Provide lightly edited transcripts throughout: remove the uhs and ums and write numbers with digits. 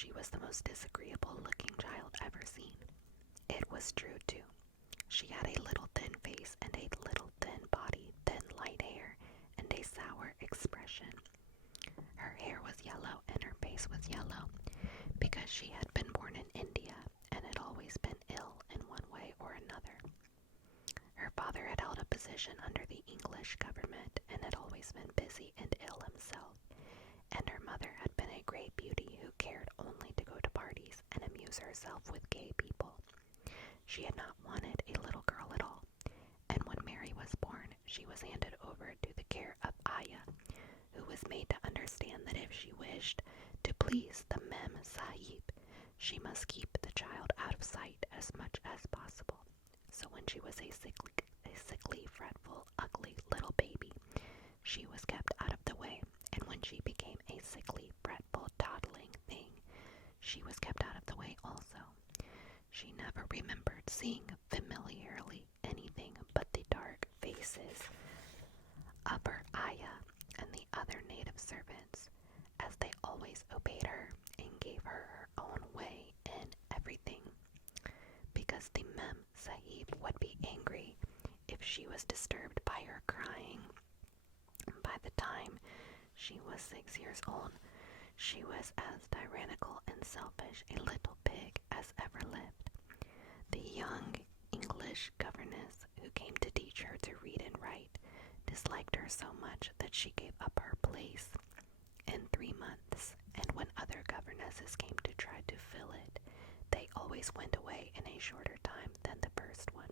she was the most disagreeable-looking child ever seen. It was true, too. She had a little thin face and a little thin body, thin light hair, and a sour expression. Her hair was yellow and her face was yellow because she had been born in India and had always been ill in one way or another. Her father had held a position under the English government and had always been busy and ill himself, and her mother had been a great beauty who cared only to go to parties and amuse herself with gay people. She had not wanted a little girl at all, and when Mary was born, she was handed over to the care of Aya, who was made to understand that if she wished to please the Mem Sahib, she must keep the child out of sight as much as possible. So when she was a sickly, fretful, ugly little baby, she was kept out of the way, and when she became a sickly, fretful, toddling thing, she was kept out of the way also. She never remembered seeing familiarly anything but the dark faces of her Aya and the other native servants, as they always obeyed her and gave her her own way in everything, because the Mem Sahib would be angry if she was disturbed by her crying. By the time she was 6 years old, she was as tyrannical and selfish a little pig as ever lived. The young English governess who came to teach her to read and write disliked her so much that she gave up her place in 3 months, and when other governesses came to try to fill it, they always went away in a shorter time than the first one.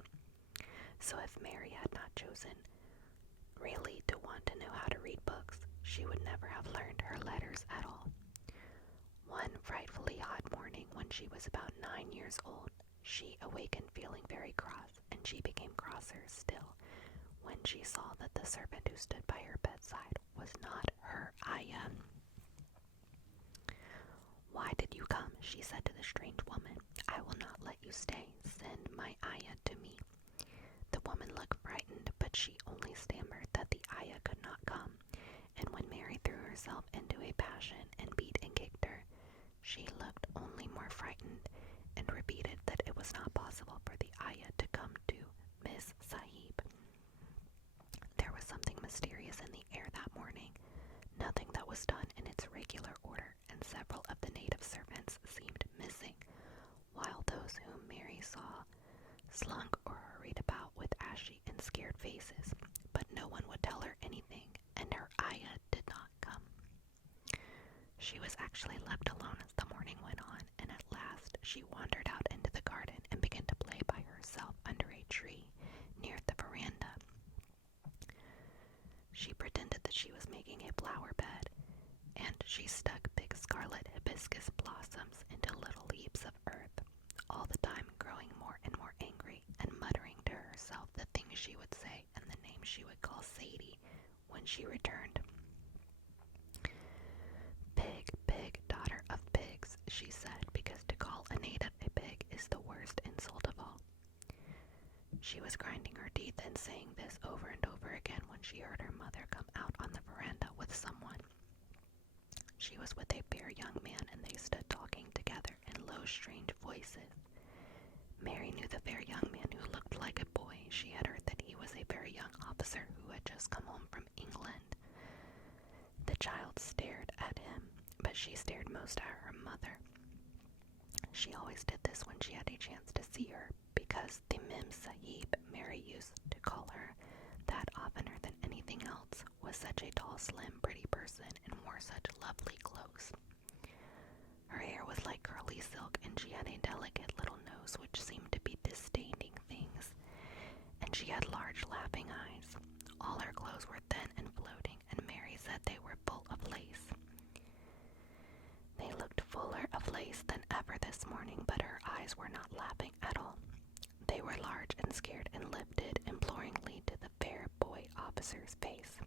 So if Mary had not chosen really to want to know how to read books, she would never have learned her letters at all. One frightfully hot morning when she was about 9 years old, she awakened feeling very cross, and she became crosser still when she saw that the servant who stood by her bedside was not her Aya. "Why did you come?" she said to the strange woman. "I will not let you stay. Send my Aya to me." The woman looked frightened, but she only stammered that the Aya could not come, and when Mary threw herself into a passion and beat and kicked her, she looked only more frightened and repeated that it was not possible for the Aya to come to Miss Sahib. There was something mysterious in the air that morning, nothing that was done in its regular order, and several of the native servants seemed missing, while those whom Mary saw slunk or hurried about with ashy and scared faces, but no one would tell her anything, and her Aya did not come. She was actually left alone as the morning went on, and at last she wandered out into the garden and began to play by herself under a tree near the veranda. She pretended that she was making a flower bed, and she stuck big scarlet hibiscus blossoms into little heaps of earth, all the time growing more and more angry and muttering to herself the things she would say and the names she would call Sadie when she returned. "Pig, pig, daughter of pigs," she said, because to call a native a pig is the worst insult of all. She was grinding her teeth and saying this over and over again when she heard her mother come out on the veranda with someone. She was with a fair young man, and they stood talking together in low, strange voices. Mary knew the fair young man who looked like a boy. She had heard that he was a very young officer who had just come home from England. The child stared at him, but she stared most at her mother. She always did this when she had a chance to see her, because the Mem Sahib, Mary used to call her that oftener than anything else, was such a tall, slim, pretty person and wore such lovely clothes. Her hair was like curly silk, and she had a delicate little nose which seemed to be disdaining things, and she had large laughing eyes. All her clothes were thin and floating, and Mary said they were full of lace. They looked fuller of lace than ever this morning, but her eyes were not laughing at all. They were large and scared and lifted imploringly to the fair boy officer's face.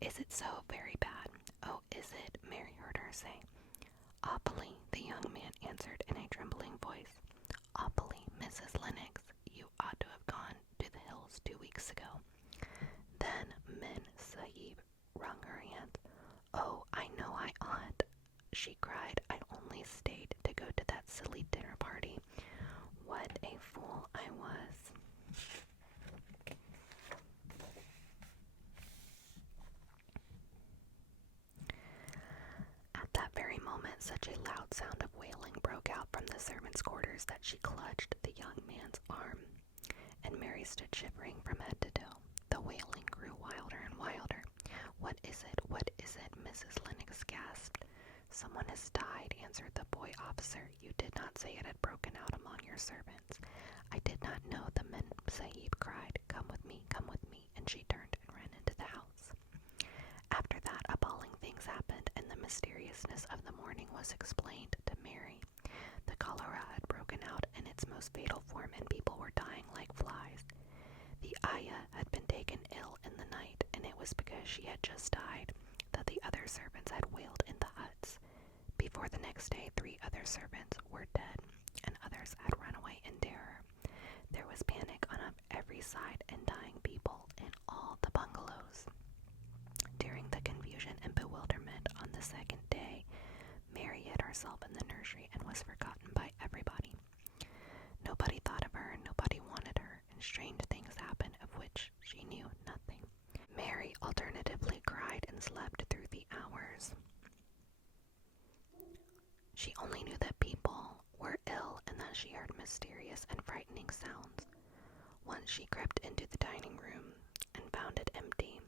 "Is it so very bad?" "Oh, is it?" Mary heard her say. "Awfully," the young man answered in a trembling voice. "Awfully, Mrs. Lennox. You ought to have gone to the hills 2 weeks ago." Then Min Sahib wrung her hands. "Oh, I know I ought," she cried. "I only stayed silly dinner party. What a fool I was. At that very moment, such a loud sound of wailing broke out from the servants' quarters that she clutched the young man's arm, and Mary stood shivering from head to toe. The wailing grew wilder and wilder. "What is it? What is it?" Mrs. Lennox gasped. "Someone has died," answered the boy officer. "You did not say it had broken out among your servants." "I did not know," the Mem Sahib cried. "Come with me, come with me," and she turned and ran into the house. After that, appalling things happened, and the mysteriousness of the morning was explained to Mary. The cholera had broken out in its most fatal form, and people were dying like flies. The ayah had been taken ill in the night, and it was because she had just died that the other servants had wailed in the huts. Before the next day, 3 other servants were dead, and others had run away in terror. There was panic on every side and dying people in all the bungalows. During the confusion and bewilderment on the second day, Mary hid herself in the nursery and was forgotten by everybody. Nobody thought of her, nobody wanted her, and strange things happened of which she knew nothing. Mary alternatively cried and slept through the hours. She only knew that people were ill and that she heard mysterious and frightening sounds. Once she crept into the dining room and found it empty,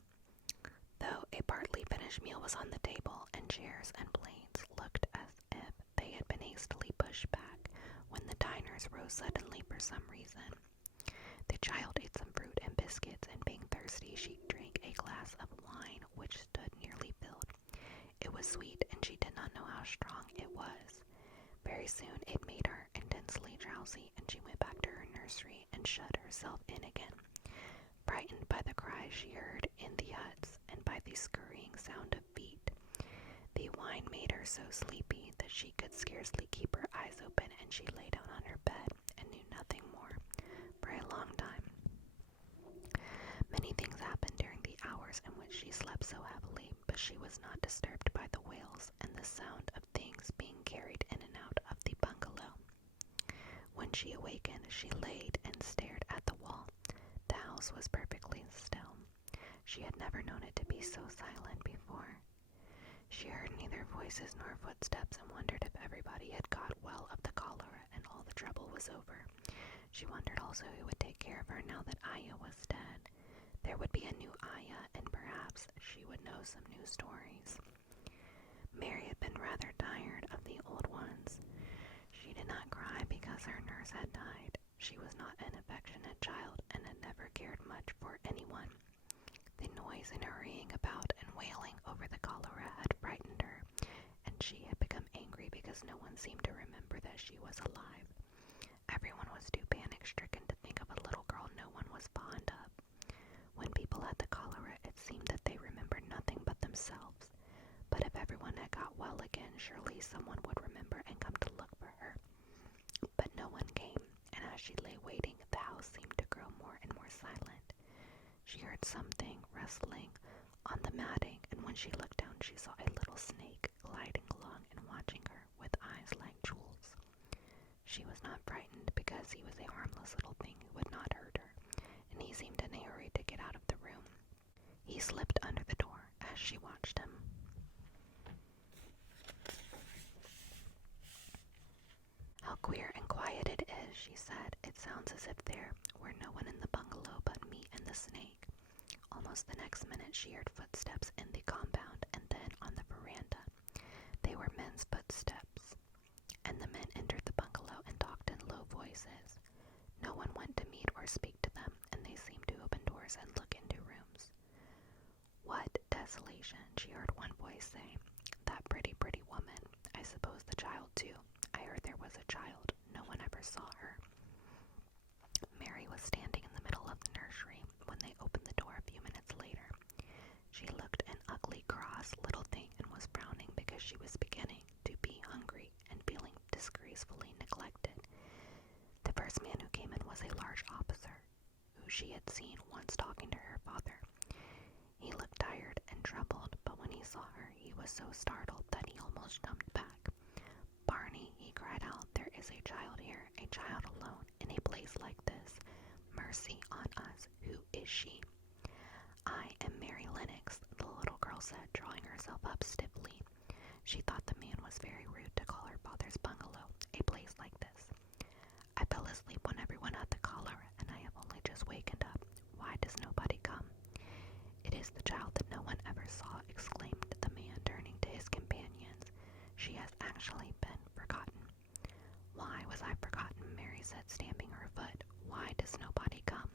though a partly finished meal was on the table, and chairs and plates looked as if they had been hastily pushed back when the diners rose suddenly for some reason. The child ate some fruit and biscuits, and being thirsty, she drank a glass of wine which stood nearly filled. It was sweet, and she did not know how strong it was. Very soon it made her intensely drowsy, and she went back to her nursery and shut herself in again, frightened by the cries she heard in the huts and by the scurrying sound of feet. The wine made her so sleepy that she could scarcely keep her eyes open, and she lay down on her bed and knew nothing more for a long time. Many things happened during the hours in which she slept so heavily, but she was not disturbed by the wails and the sound of things being carried in and out of the bungalow. When she awakened, she laid and stared at the wall. The house was perfectly still. She had never known it to be so silent before. She heard neither voices nor footsteps, and wondered if everybody had got well of the cholera and all the trouble was over. She wondered also who would take care of her now that Ayah was dead. There would be a new Ayah, and perhaps she would know some new stories. Mary had been rather tired of the old ones. She did not cry because her nurse had died. She was not an affectionate child and had never cared much for anyone. The noise and hurrying about and wailing over the cholera had frightened her, and she had become angry because no one seemed to remember that she was alive. Everyone was too panic-stricken to think of a little girl no one was fond of. When people had the cholera, it seemed that they remembered nothing but themselves. But if everyone had got well again, surely someone would remember and come to look for her. But no one came, and as she lay waiting, the house seemed to grow more and more silent. She heard something rustling on the matting, and when she looked down, she saw a little snake gliding along and watching her with eyes like jewels. She was not frightened because he was a harmless little thing who would not hurt her, and he seemed in a hurry to get out of the room. He slipped under the door as she watched him. "How queer and quiet it is," she said. "It sounds as if there were no one in the bungalow but me and the snake." Almost the next minute she heard footsteps in the compound, and then on the veranda. They were men's footsteps, and the men entered the bungalow and talked in low voices. No one went to meet or speak to them, and they seemed to open doors and look into rooms. "What desolation," she heard one voice say. "That pretty, pretty woman. I suppose the child, too. I heard there was a child. No one ever saw her." Mary was standing in the middle of the nursery when they opened the door a few minutes later. She looked an ugly, cross little thing, and was frowning because she was beginning to be hungry and feeling disgracefully neglected. The first man who came in was a large officer, who she had seen once talking to her father. He looked tired and troubled, but when he saw her, he was so startled that he almost jumped back. "Barney," he cried out, "there is a child here, a child alone, in a place like this. Mercy on us. Who is she? I am Mary Lennox, the little girl said, drawing herself up stiffly. She thought the man was very rude to call her father's bungalow a place like this. I fell asleep when everyone had the cholera, and I have only just wakened up. Why does nobody come? It is the child that no one ever saw, exclaimed the man, turning to his companions. She has actually been forgotten. Why was I forgotten? Mary said, stamping her foot. Why does nobody come?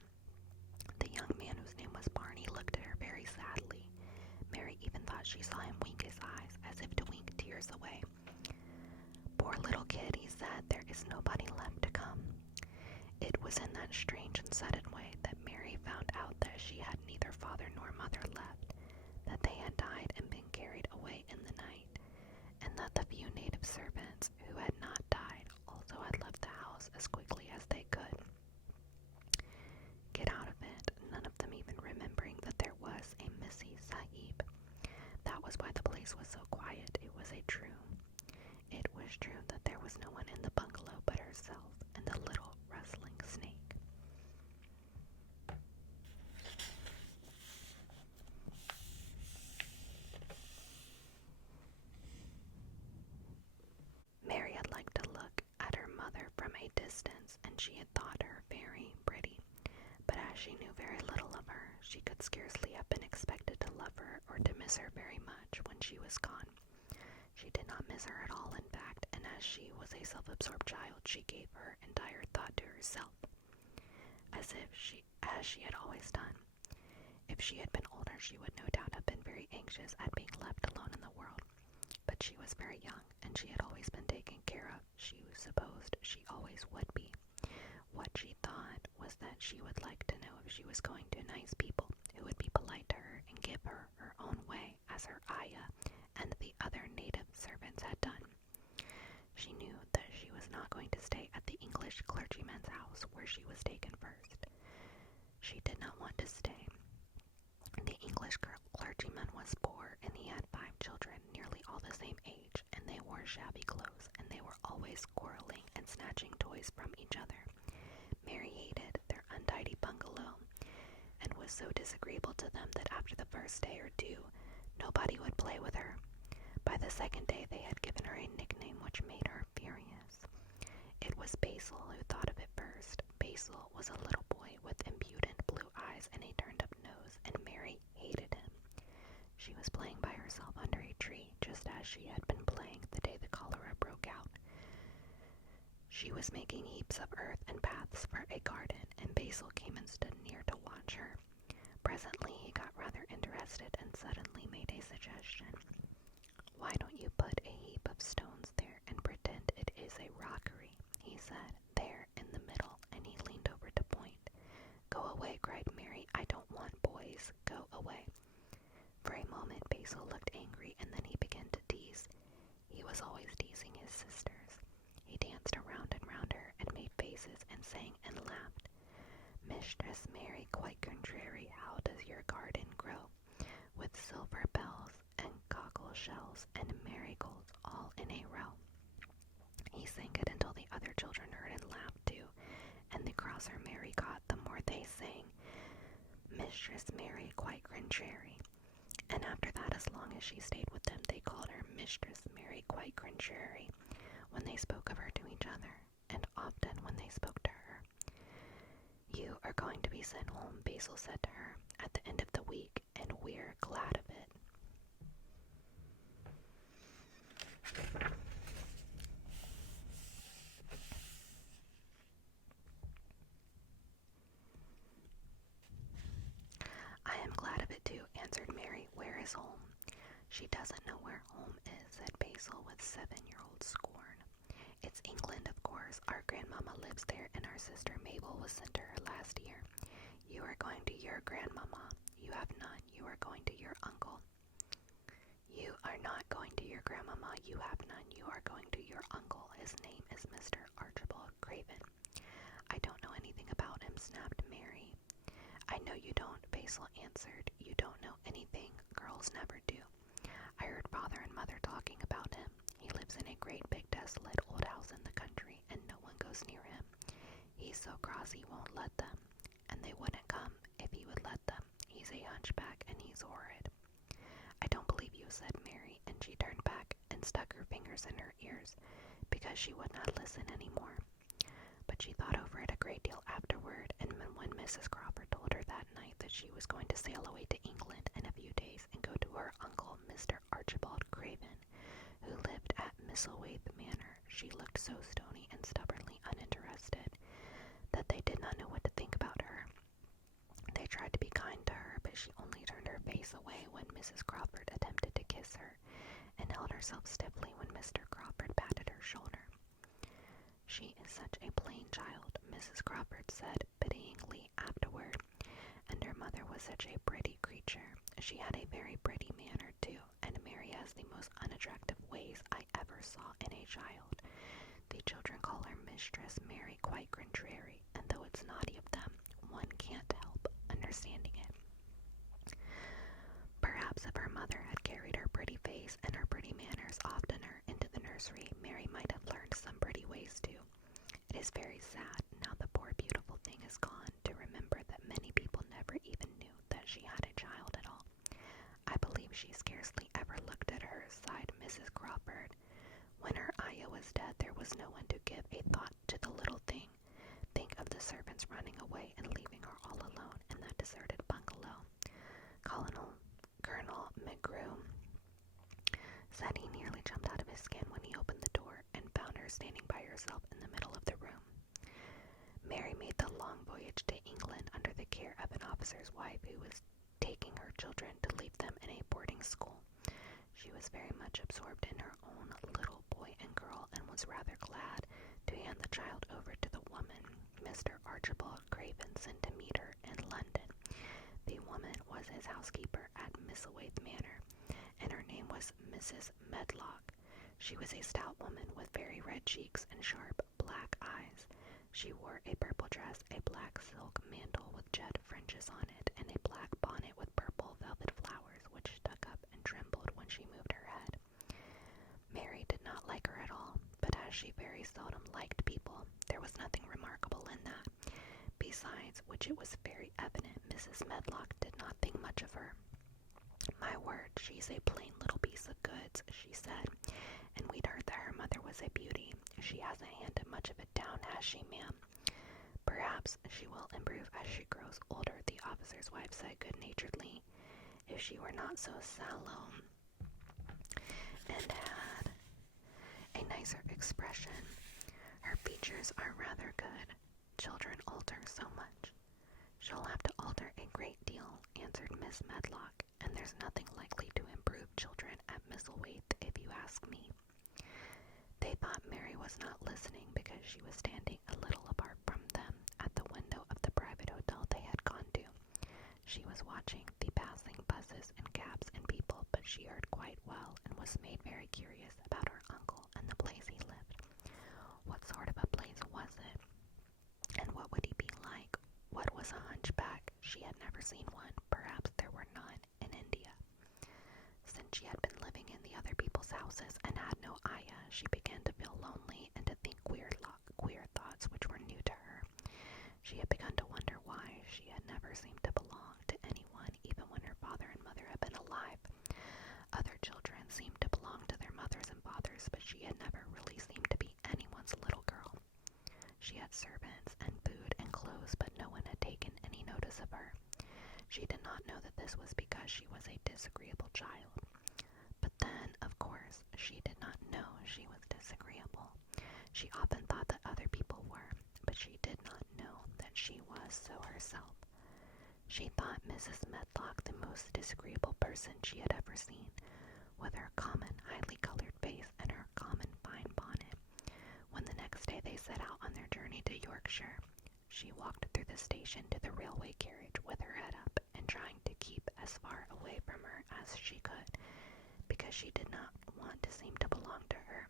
The young man, whose name was Barney, looked at her very sadly. Mary even thought she saw him wink his eyes, as if to wink tears away. Poor little kid, he said, there is nobody left to come. It was in that strange and sudden way that Mary found out that she had neither father nor mother left, that they had died and been carried away in the night, and that the few native servants who had not died also had left the house as quickly as they could. Get out of it, none of them even remembering that there was a Missy Sahib. That was why the place was so quiet. It was true that there was no one in the bungalow but herself and the little rustling snake. Mary had liked to look at her mother from a distance, and she had thought her very pretty. But as she knew very little of her, she could scarcely have been expected to love her or to miss her very much when she was gone. She did not miss her at all, in fact, and as she was a self-absorbed child, she gave her entire thought to herself, as she had always done. If she had been older, she would no doubt have been very anxious at being left alone in the world. But she was very young, and she had always been taken care of. She supposed she always would be. What she thought was that she would like to know if she was going to nice people who would be polite to her and give her her own way, as her ayah and the other native servants had done. She knew that she was not going to stay at the English clergyman's house where she was taken first. She did not want to stay. The English clergyman was poor, and he had 5 children, nearly all the same age, and they wore shabby clothes, and they were always quarreling and snatching toys from each other. Mary hated their untidy bungalow, and was so disagreeable to them that after the first day or 2, nobody would play with her. By the second day, they had given her a nickname which made her furious. It was Basil who thought of it first. Basil was a little boy with impudent blue eyes and a turned-up nose, and Mary hated him. She was playing by herself under a tree, just as she had been playing the day the cholera broke out. She was making heaps of earth and paths for a garden, and Basil came and stood near to watch her. Presently he got rather interested and suddenly made a suggestion. Why don't you put a heap of stones there and pretend it is a rockery, he said, there in the middle, and he leaned over to point. Go away, cried Mary, I don't want boys, go away. For a moment Basil looked angry, and then he began to tease. He was always teasing his sisters. He danced around and round her, and made faces, and sang and laughed. Mistress Mary, quite contrary, how does your garden grow? With silver bells, and cockle shells, and marigolds, all in a row. He sang it until the other children heard and laughed too, and the crosser Mary got, the more they sang, Mistress Mary, quite contrary. And after that, as long as she stayed with them, they called her Mistress Mary, quite contrary, when they spoke of her to each other, and often when they spoke to her. You are going to be sent home, Basil said to her, at the end of the week, and we're glad of it. I am glad of it too, answered Mary. Where is home? She doesn't know where home is, said Basil with 7-year-old scorn. It's England, of course. Our grandmama lives there, and our sister Mabel was sent to her last year. You are going to your grandmama. You have none. You are going to your uncle. You are not going to your grandmama. You have none. You are going to your uncle. His name is Mr. Archibald Craven. I don't know anything about him, snapped Mary. I know you don't, Basil answered. You don't know anything. Girls never do. I heard father and mother talking about him. He lives in a great big desolate old house in the country, and and stuck her fingers in her ears because she would not listen anymore. But she thought over it a great deal afterward, and when Mrs. Crawford told her that night that she was going to sail away to England in a few days and go to her uncle, Mr. Archibald Craven, who lived at Misselthwaite Manor, she looked so stony and stubbornly uninterested that they did not know what to think about her. They tried to be kind to her, but she only turned her face away when Mrs. Crawford attempted to kiss her, and held herself stiffly when Mr. Crawford patted her shoulder. "She is such a plain child," Mrs. Crawford said pityingly afterward, "and her mother was such a pretty creature. She had a very pretty manner, too, and Mary has the most unattractive ways I ever saw in a child. The children call her Mistress Mary quite contrary, and though it's naughty of them, one can't help understanding it. Perhaps if her mother had carried her pretty face and her pretty manners oftener into the nursery, Mary might have learned some pretty ways too. It is very sad, now the poor beautiful thing is gone, to remember that many people never even knew that she had a child at all. I believe she scarcely ever looked at her," sighed Mrs. Crawford. "When her ayah was dead, there was no one to give a thought to the little thing. Think of the servants running away and leaving her all alone in that deserted bungalow." Colonel McGrew said he nearly jumped out of his skin when he opened the door and found her standing by herself in the middle of the room. Mary made the long voyage to England under the care of an officer's wife who was taking her children to leave them in a boarding school. She was very much absorbed in her own little boy and girl, and was rather glad to hand the child over to the woman Mr. Archibald Craven sent to meet her in London. The woman was his housekeeper at Misselthwaite Manor, and her name was Mrs. Medlock. She was a stout woman with very red cheeks and sharp black eyes. She wore a purple dress, a black silk mantle with jet fringes on it, and a black bonnet with purple velvet flowers, which stuck up and trembled when she moved her head. Mary did not like her at all, but as she very seldom liked people, there was nothing remarkable in that. Besides which, it was very evident Mrs. Medlock did not think much of her. "My word, she's a plain little piece of goods," she said, "and we'd heard that her mother was a beauty. She hasn't handed much of it down, has she, ma'am?" "Perhaps she will improve as she grows older," the officer's wife said good-naturedly. "If she were not so sallow and had a nicer expression. Her features are rather good. Children alter so much." "She'll have to alter a great deal," answered Miss Medlock, "and there's nothing likely to improve children at Misselthwaite, if you ask me." They thought Mary was not listening because she was standing a little apart from them at the window of the private hotel they had gone to. She was watching the passing buses and cabs and people, but she heard quite well and was made very curious about her uncle and the place he lived. What sort of a place was it? And what would he be like? What was a hunchback? She had never seen one. Perhaps there were none in India. Since she had been living in the other people's houses and had no ayah, she began to feel lonely and to think queer thoughts which were new to her. She had begun to wonder why she had never seemed to belong to anyone, even when her father and mother had been alive. Other children seemed to belong to their mothers and fathers, but she had never really seemed to be anyone's little girl. She had servants and food and clothes, but no one had taken any notice of her. She did not know that this was because she was a disagreeable child. But then, of course, she did not know she was disagreeable. She often thought that other people were, but she did not know that she was so herself. She thought Mrs. Medlock the most disagreeable person she had ever seen, with her common, highly colored face and her common fine bonnet. When the next day they set out on their journey to Yorkshire, she walked through the station to the railway carriage with her head up and trying to keep as far away from her as she could, because she did not want to seem to belong to her.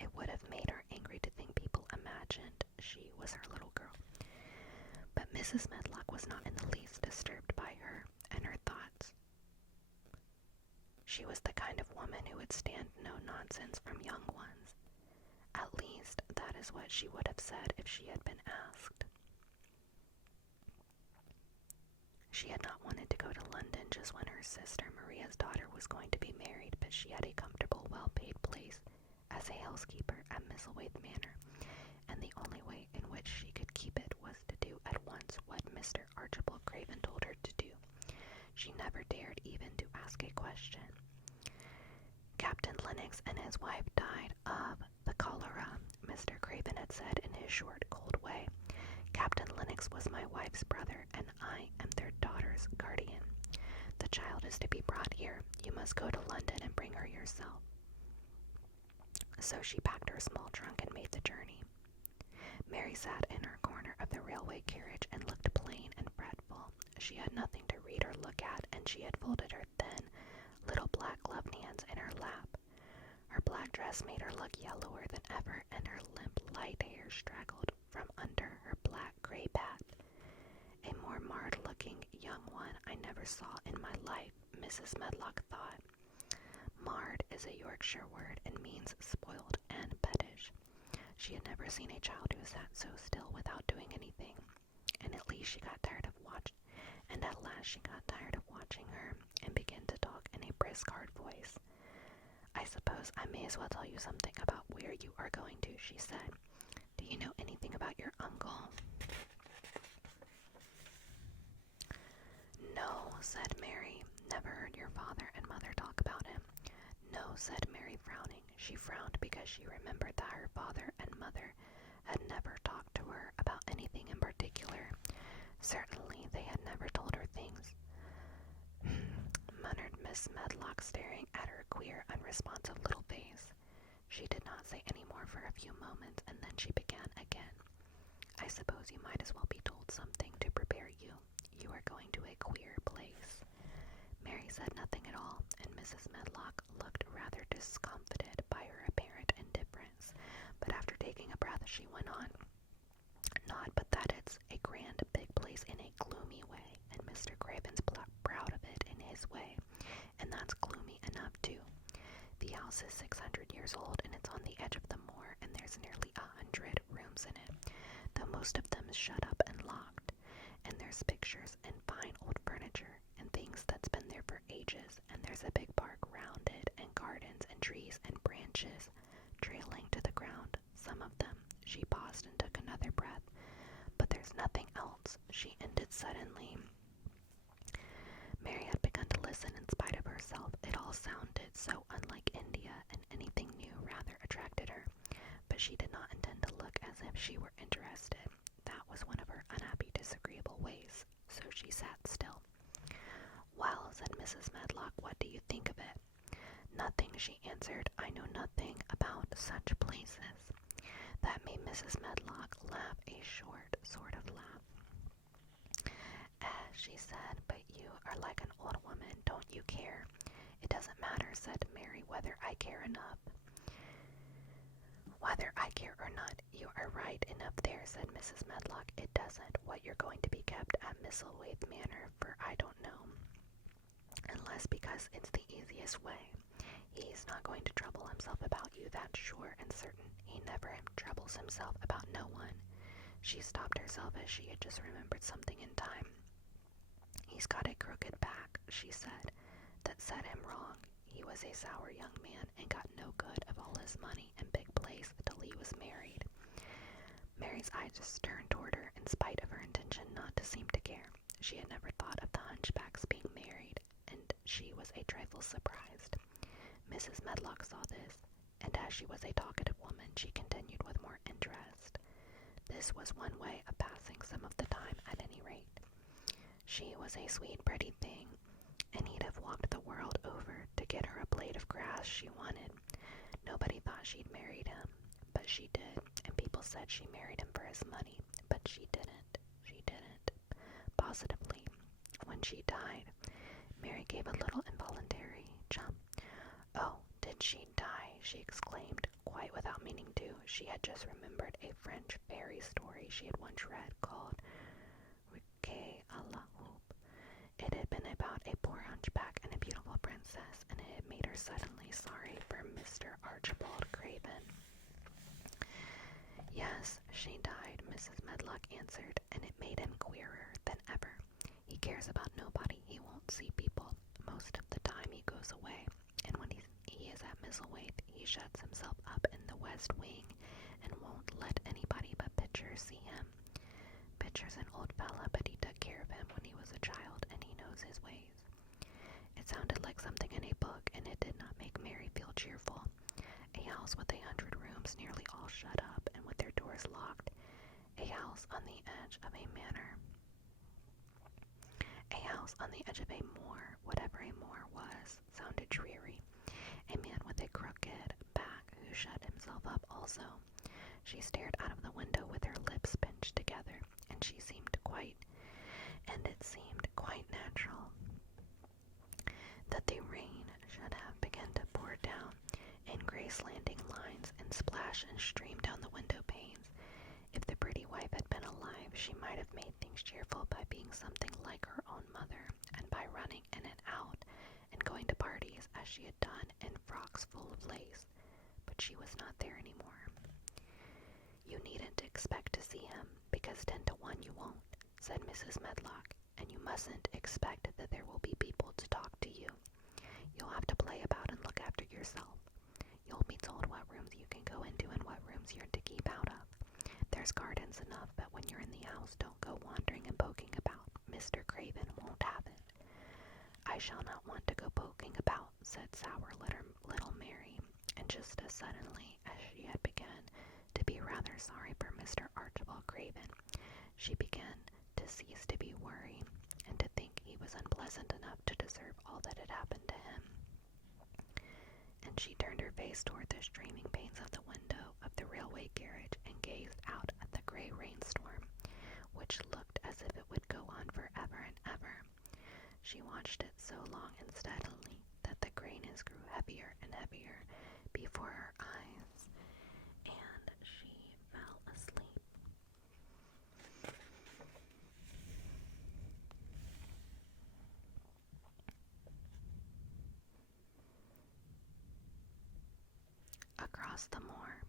It would have made her angry to think people imagined she was her little girl. But Mrs. Medlock was not in the least disturbed by her and her thoughts. She was the kind of woman who would stand no nonsense from young ones. At least, that is what she would have said if she had been asked. She had not wanted to go to London just when her sister Maria's daughter was going to be married, but she had a comfortable, well-paying well-paid place as a housekeeper at Misselthwaite Manor, and the only way in which she could keep it was to do at once what Mr. Archibald Craven told her to do. She never dared even to ask a question. Captain Lennox and his wife died of the cholera, Mr. Craven had said in his short, cold way. Captain Lennox was my wife's brother, and I am their daughter's guardian. The child is to be brought here. You must go to London and bring her yourself. So she packed her small trunk and made the journey. Mary sat in her corner of the railway carriage and looked plain and fretful. She had nothing to read or look at, and she had folded her thin, little black gloved hands in her lap. Her black dress made her look yellower than ever, and her limp, light hair straggled from under her black gray bat. A more marred-looking young one I never saw in my life, Mrs. Medlock thought. Marred is a Yorkshire word and means spoiled and pettish. She had never seen a child who sat so still without doing anything, and at last she got tired of watching her and began to talk in a brisk, hard voice. I suppose I may as well tell you something about where you are going to, she said. Do you know anything about your uncle? No, said Mary. Never heard your father and mother talk about him. No, said Mary, frowning. She frowned because she remembered that her father and mother had never talked to her about anything in particular. Certainly they had never told her things. Muttered Miss Medlock, staring at her queer, unresponsive little face. She did not say any more for a few moments, and then she began again. I suppose you might as well be told something to prepare you. You are going to a queer place. Mary said nothing at all, and Mrs. Medlock looked rather discomfited by her apparent indifference, but after taking a breath she went on. Not but that it's a grand big place in a gloomy way, and Mr. Craven's proud of it in his way, and that's gloomy enough too. The house is 600 years old, and it's on the edge of the moor, and there's nearly 100 rooms in it, though most of them is shut up and locked, and there's pictures and fine old furniture and things that's been there for ages, and there's a big park round it, and gardens and trees and branches trailing to the ground, some of them. She paused and took another breath. But there's nothing else, she ended suddenly. Mary had begun to listen in spite of herself. It all sounded so unlike India, and anything new rather attracted her. But she did not intend to look as if she were interested. That was one of her unhappy, disagreeable ways, so she sat still. Well, said Mrs. Medlock, what do you think of it? Nothing, she answered. I know nothing about such places. That made Mrs. Medlock laugh a short sort of laugh. She said, but you are like an old woman, don't you care? It doesn't matter, said Mary, whether I care enough. Whether I care or not, you are right enough there, said Mrs. Medlock. It doesn't. What you're going to be kept at Misselthwaite Manor for I don't know. Unless because it's the easiest way. He's not going to trouble himself about you, that's sure and certain. He never troubles himself about no one. She stopped herself as she had just remembered something in time. He's got a crooked back, she said, that set him wrong. He was a sour young man and got no good of all his money and big place till he was married. Mary's eyes just turned toward her in spite of her intention not to seem to care. She had never thought of the hunchbacks being married, and she was a trifle surprised. Mrs. Medlock saw this, and as she was a talkative woman, she continued with more interest. This was one way of passing some of the time, at any rate. She was a sweet, pretty thing, and he'd have walked the world over to get her a blade of grass she wanted. Nobody thought she'd married him, but she did, and people said she married him for his money, but she didn't. She didn't. Positively. When she died, Mary gave a little involuntary jump. Oh, did she die? She exclaimed, quite without meaning to. She had just remembered a French fairy story she had once read called Aloud. It had been about a poor hunchback and a beautiful princess, and it had made her suddenly sorry for Mr. Archibald Craven. Yes, she died, Mrs. Medlock answered, and it made him queerer than ever. He cares about nobody. He won't see people. Most of the time he goes away, and when he he is at Misselwaith, he shuts himself up in the west wing and won't let anybody but Pitcher see him. Pitcher's an old fella, but he took care of him when he was a child, and he knows his ways. It sounded like something in a book, and it did not make Mary feel cheerful. A house with 100 rooms nearly all shut up and with their doors locked. A house on the edge of a manor. A house on the edge of a moor, whatever a moor was, sounded dreary. A man with a crooked back who shut himself up also. She stared out of the window with her lips pinched together, and it seemed quite natural that the rain should have begun to pour down in gray slanting lines and splash and stream down the window panes. If the pretty wife had been alive, she might have made things cheerful by being something like her own mother, and by running in and out and going to parties as she had done in frocks full of lace. But she was not there anymore. You needn't expect to see him, because 10 to 1 you won't, said Mrs. Medlock, and you mustn't expect that there will be people to talk to you. You'll have to play about and look after yourself. You'll be told what rooms you can go into and what rooms you're to keep out of. There's gardens enough, but when you're in the house, don't go wandering and poking about. Mr. Craven won't have it. I shall not want to go poking about, said sour little Mary, and just as suddenly as she had begun to be rather sorry for Mr. Archibald Craven, she began to cease to be worried and to think he was unpleasant enough to deserve all that had happened to him. And she turned her face toward the streaming panes of the window of the railway carriage and gazed out at the gray rainstorm, which looked as if it would go on forever and ever. She watched it so long and steadily that the grayness grew heavier and heavier before her eyes, and she fell asleep. Across the moor.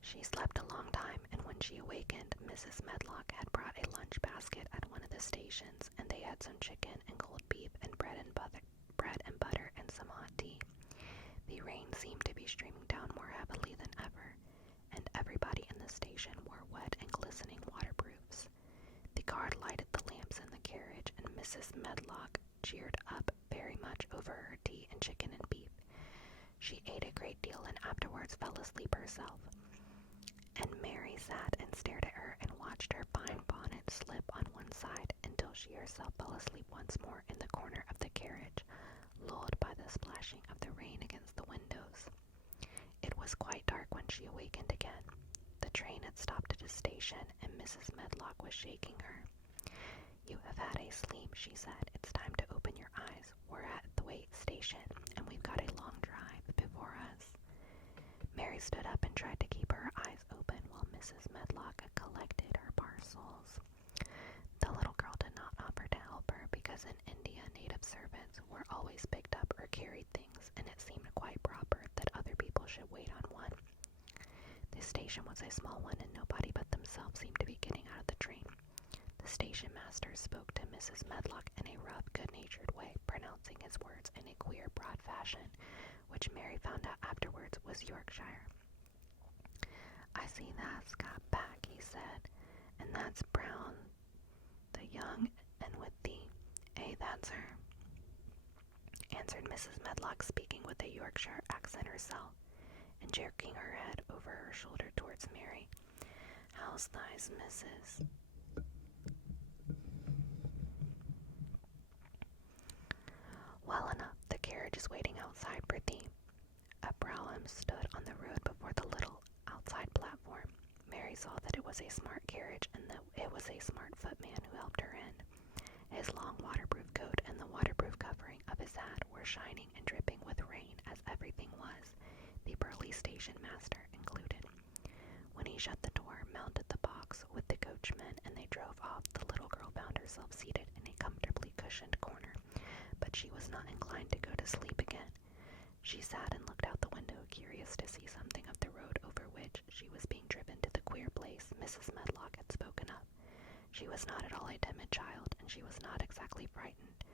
She slept a long time, and when she awakened, Mrs. Medlock had brought a lunch basket at one of the stations, and they had some chicken and cold beef and bread and butter and some hot tea. The rain seemed to be streaming down more heavily than ever, and everybody in the station wore wet and glistening waterproofs. The guard lighted the lamps in the carriage, and Mrs. Medlock cheered up very much over her tea and chicken and beef. She ate a great deal and afterwards fell asleep herself. And Mary sat and stared at her and watched her fine bonnet slip on one side until she herself fell asleep once more in the corner of the carriage, lulled by the splashing of the rain against the windows. It was quite dark when she awakened again. The train had stopped at a station, and Mrs. Medlock was shaking her. You have had a sleep, she said. It's time to open your eyes. We're at the Waite station, and we've got a long drive before us. Mary stood up and tried to keep her eyes open while Mrs. Medlock collected her parcels. The little girl did not offer to help her because in India native servants were always picked up or carried things, and it seemed quite proper that other people should wait on one. The station was a small one, and nobody but themselves seemed to be getting out of the train. The station master spoke to Mrs. Medlock in a rough, good-natured way, pronouncing his words in a queer, broad fashion, which Mary found out afterwards was Yorkshire. I see that's got back, he said, and that's Brown, the young, and with thee. That's her, answered Mrs. Medlock, speaking with a Yorkshire accent herself, and jerking her head over her shoulder towards Mary. How's thy's missus? Well enough, the carriage is waiting outside for thee. A brougham stood on the road before the little outside platform. Mary saw that it was a smart carriage, and that it was a smart footman who helped her in. His long waterproof coat and the waterproof covering of his hat were shining and dripping with rain, as everything was, the burly station master included. When he shut the door, mounted the box with the coachman, and they drove off, the little girl found herself seated in a comfortably cushioned corner, but she was not inclined to go to sleep again. She sat and looked out the window, curious to see something of the road over which she was being driven to the queer place Mrs. Medlock had spoken of. She was not at all a timid child, and she was not exactly frightened,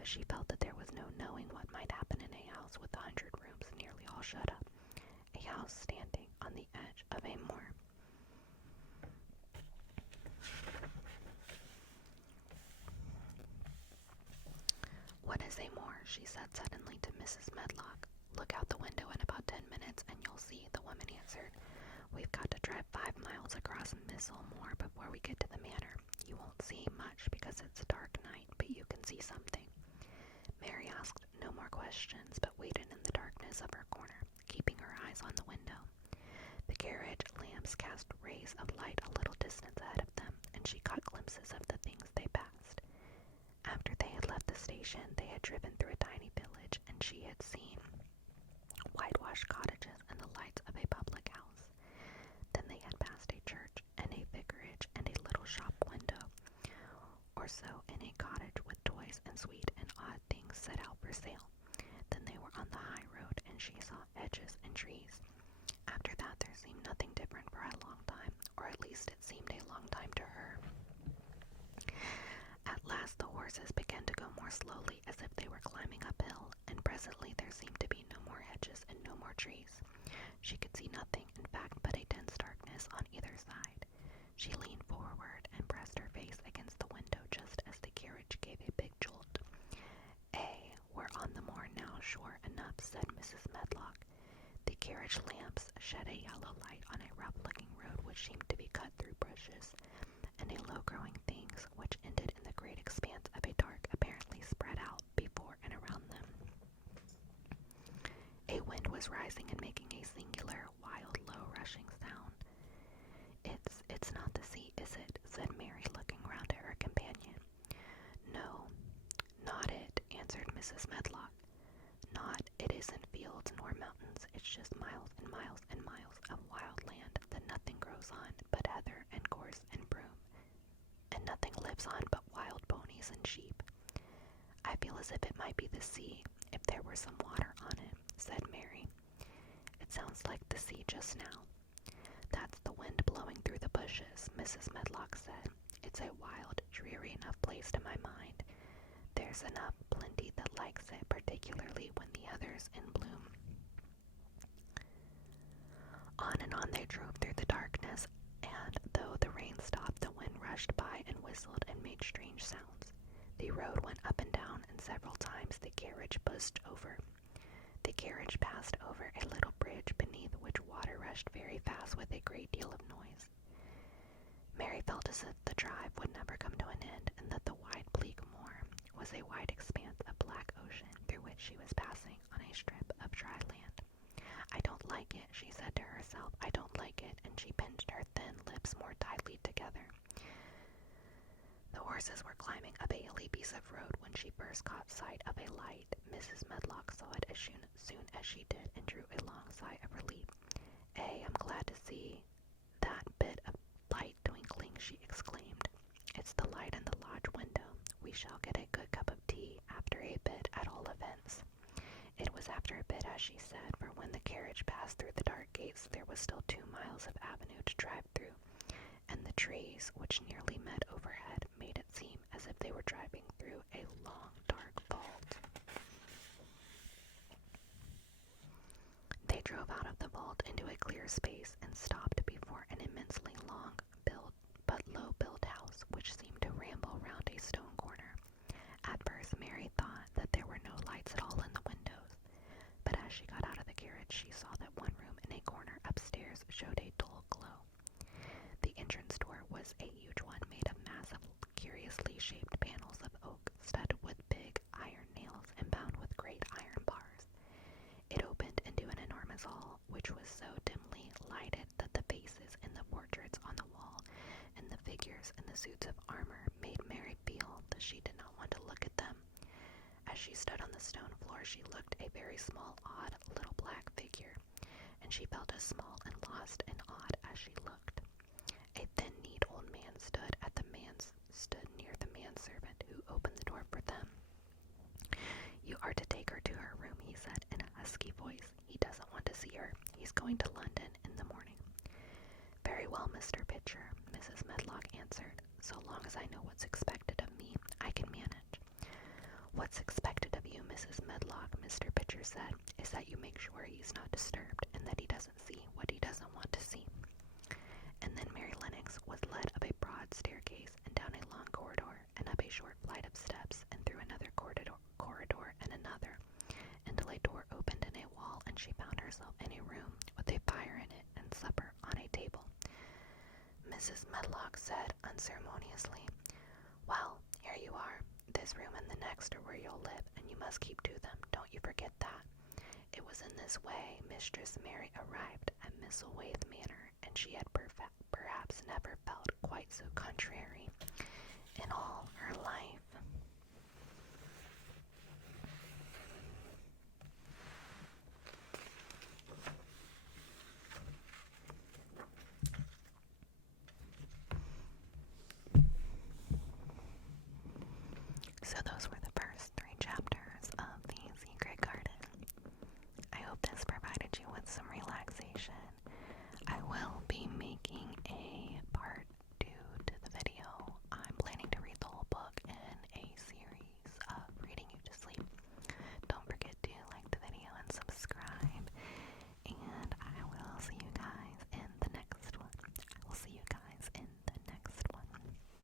but she felt that there was no knowing what might happen in a house with 100 rooms nearly all shut up, a house standing on the edge of a moor. "What is a moor?" she said suddenly to Mrs. Medlock. "Look out the window in about 10 minutes and you'll see," the woman answered. "We've got to drive 5 miles across Missel Moor before we get to the manor. You won't see much because it's a dark night, but you can see something." Mary asked no more questions, but waited in the darkness of her corner, keeping her eyes on the window. The carriage lamps cast rays of light a little distance ahead of them, and she caught glimpses of the things they passed. After they had left the station, they had driven through a tiny village, and she had seen whitewashed cottages and the lights of a public house. Then they had passed a church and a vicarage and a little shop window or so in a cottage with toys and sweet and odd things set out for sale. Then they were on the high road, and she saw hedges and trees. After that there seemed nothing different for a long time, or at least it seemed a long time to her. At last the horses began to go more slowly, as if they were climbing uphill, and presently there seemed to be no more hedges and no more trees. She could see nothing, in fact, but a dense darkness on either side. She leaned forward and pressed her face against the window just as the carriage gave a big jolt. "We're on the moor now, sure enough," said Mrs. Medlock. The carriage lamps shed a yellow light on a rough-looking road which seemed to be cut through bushes and a low-growing things which ended in the great expanse of a dark apparently spread out before and around them. A wind was rising and making a singular, wild, low, rushing sound. It's not the sea, is it?" said Mary, looking round at her companion. "No, not it," answered Mrs. Medlock. It isn't fields nor mountains, it's just miles and miles and miles of wild land that nothing grows on but heather and gorse and broom, and nothing lives on but wild ponies and sheep. I feel as if it might be the sea, if there were some water on it," said Mary. "It sounds like the sea just now." "That's the wind blowing through the bushes," Mrs. Medlock said. "It's a wild, dreary enough place to my mind. There's enough plenty that likes it, particularly when the heather's in bloom." On and on they drove through the darkness, and though the rain stopped, the wind rushed by and whistled and made strange sounds. The road went up and down, and several times the carriage buzzed over. The carriage passed over a little bridge beneath which water rushed very fast with a great deal of noise. Mary felt as if the drive would never come to an end, and that the wide bleak moor was a wide expanse of black ocean through which she was passing on a strip of dry land. "I don't like it," she said to herself. "I don't like it," and she pinched her thin lips more tightly together. The horses were climbing up a hilly piece of road when she first caught sight of a light. Mrs. Medlock saw it as soon as she did, and drew a long sigh of relief. "I'm glad to see that bit of light twinkling," she exclaimed. "It's the light in the lodge window. We shall get a good cup of tea after a bit, at all events." It was after a bit, as she said, for when the carriage passed through the dark gates there was still 2 miles of avenue to drive through, and the trees, which nearly met overhead, made it seem as if they were driving through a long, dark vault. They drove out of the vault into a clear space and stopped before an immensely but low-built house which seemed to ramble round a stone corner. At first Mary thought that there were no lights at all in the windows, but as she got out of the carriage she saw that one room in a corner upstairs showed a dull glow. The entrance door was a huge one made of massive, curiously shaped panels of oak, studded with big iron nails and bound with great iron bars. It opened into an enormous hall, which was so dimly lighted that the faces in the portraits on the wall and the figures in the suits of armor made Mary feel that she did not want to look at them. As she stood on the stone floor she looked a very small, odd, little black figure, and she felt as small and lost and odd as she looked. A thin, neat old man stood near the manservant who opened the door for them. "You are to take her to her room," he said in a husky voice. "He doesn't want to see her. He's going to London in the morning." "Very well, Mr. Pitcher," Mrs. Medlock answered. "So long as I know what's expected of me, I can manage." "What's expected he's not disturbed and that he doesn't see what he doesn't want to see. And then Mary Lennox was led up a broad staircase and down a long corridor and up a short flight of steps and through another corridor and another, until a door opened in a wall and she found herself in a room with a fire in it and supper on a table. Mrs. Medlock said unceremoniously, "Well, here you are. This room and the next are where you'll live, and you must keep to them. Don't you forget that." It was in this way Mistress Mary arrived at Misselthwaite Manor, and she had perhaps never felt quite so contrary in all her life. So those were the first 3 chapters of The Secret Garden. I hope this provided you with some relaxation. I will be making